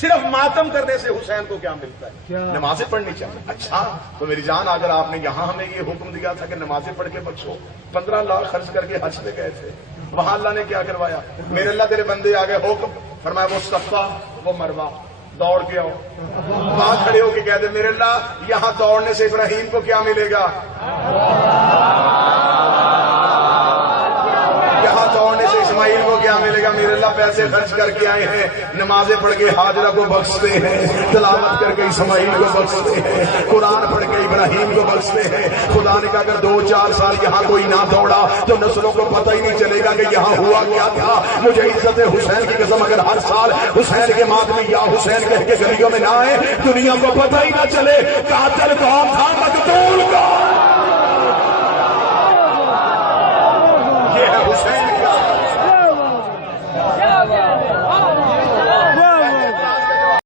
صرف ماتم کرنے سے حسین کو کیا ملتا ہے؟ نمازیں پڑھنی چاہیے. اچھا تو میری جان اگر آپ نے یہاں ہمیں یہ حکم دیا تھا کہ نمازیں پڑھ کے بخشو، 15 لاکھ خرچ کر کے حج پہ گئے تھے، وہاں اللہ نے کیا کروایا؟ میرے اللہ تیرے بندے آ گئے، حکم فرمایا وہ صفا وہ مروہ دوڑ کے آؤ. وہاں کھڑے ہو کے کہہ دے میرے اللہ یہاں دوڑنے سے ابراہیم کو کیا ملے گا، یہاں دوڑنے سے اسماعیل کو کیا ملے گا. میرے اللہ پیسے خرچ کر کے آئے ہیں، نمازیں پڑھ کے ہاجرہ کو بخشتے ہیں، تلاوت کر کے اسماعیل کو بخشتے ہیں، قرآن پڑھ کے ابراہیم کو بخشتے ہیں. خدا نے کہا اگر 2-4 سال یہاں کوئی نہ دوڑا تو نسلوں کو پتہ ہی نہیں چلے گا کہ یہاں ہوا کیا تھا. مجھے عزت حسین کی قسم اگر ہر سال حسین کے ماتم یا حسین کہہ کے گلیوں میں نہ آئے، دنیا کو پتہ ہی نہ چلے قاتل کون تھا، مقتول کون. یہ ہے حسین